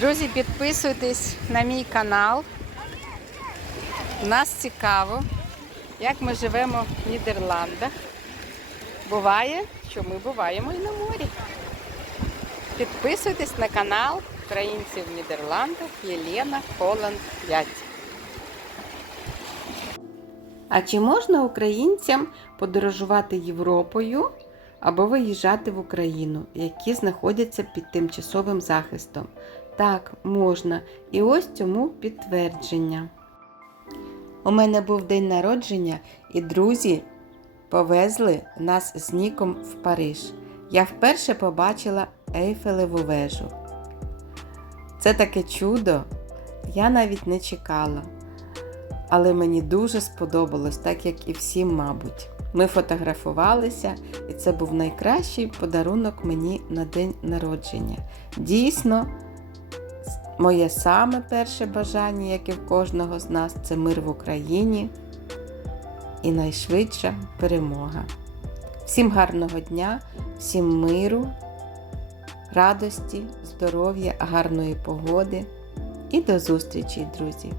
Друзі, підписуйтесь на мій канал. Нас цікаво, як ми живемо в Нідерландах. Буває, що ми буваємо і на морі. Підписуйтесь на канал Українців в Нідерландах Єлена Холланд 5. А чи можна українцям подорожувати Європою або виїжджати в Україну, які знаходяться під тимчасовим захистом? Так, можна. І ось цьому підтвердження. У мене був день народження, і друзі повезли нас з Ніком в Париж. Я вперше побачила Ейфелеву вежу. Це таке чудо, я навіть не чекала. Але мені дуже сподобалось, так як і всім, мабуть. Ми фотографувалися, і це був найкращий подарунок мені на день народження. Дійсно, моє саме перше бажання, як і в кожного з нас, це мир в Україні і найшвидша перемога. Всім гарного дня, всім миру, радості, здоров'я, гарної погоди і до зустрічі, друзі!